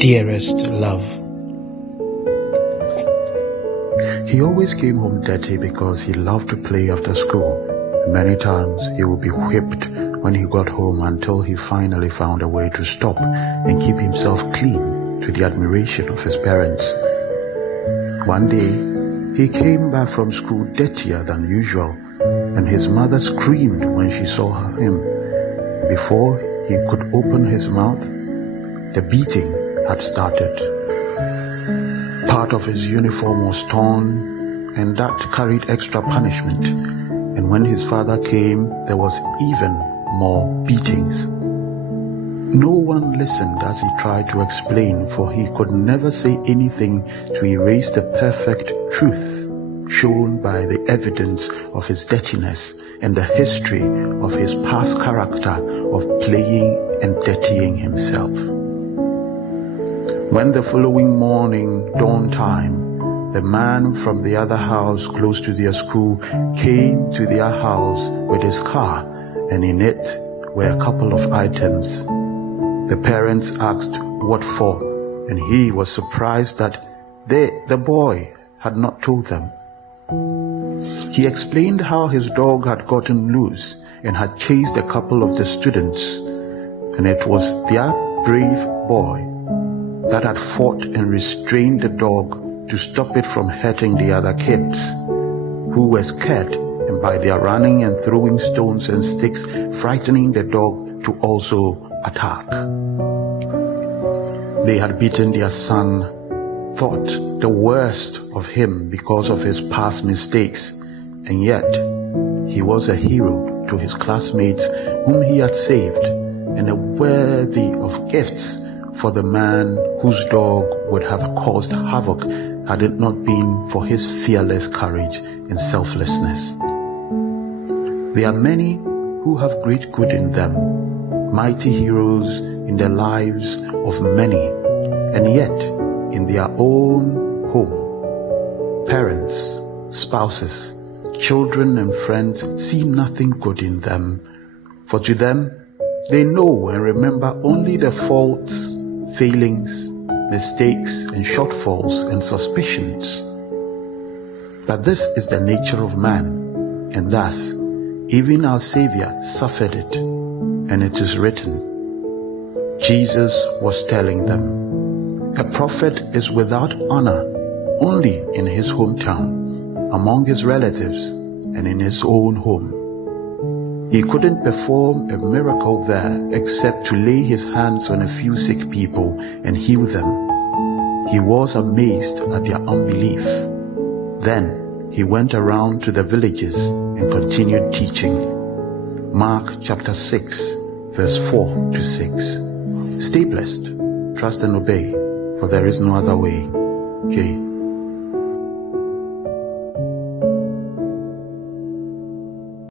dearest love. He always came home dirty because he loved to play after school. Many times he would be whipped when he got home until he finally found a way to stop and keep himself clean to the admiration of his parents. One day, he came back from school dirtier than usual, and his mother screamed when she saw him. Before he could open his mouth, the beating had started. Part of his uniform was torn, and that carried extra punishment. And when his father came, there was even more beatings. No one listened as he tried to explain, for he could never say anything to erase the perfect truth shown by the evidence of his dirtiness and the history of his past character of playing and dirtying himself. When the following morning, dawn time, the man from the other house close to their school came to their house with his car, and in it were a couple of items. The parents asked what for, and he was surprised that the boy had not told them. He explained how his dog had gotten loose and had chased a couple of the students, and it was their brave boy that had fought and restrained the dog to stop it from hurting the other kids, who were scared, and by their running and throwing stones and sticks, frightening the dog to also attack. They had beaten their son, thought the worst of him because of his past mistakes, and yet he was a hero to his classmates whom he had saved, and a worthy of gifts for the man whose dog would have caused havoc had it not been for his fearless courage and selflessness. There are many who have great good in them, mighty heroes in the lives of many, and yet in their own home, parents, spouses, children and friends see nothing good in them, for to them they know and remember only the faults, failings, mistakes and shortfalls and suspicions. But this is the nature of man, and thus even our Savior suffered it, and it is written. Jesus was telling them, a prophet is without honor only in his hometown, among his relatives, and in his own home. He couldn't perform a miracle there except to lay his hands on a few sick people and heal them. He was amazed at their unbelief. Then he went around to the villages and continued teaching. Mark chapter 6, verse 4 to 6. Stay blessed, trust and obey, for there is no other way. Okay.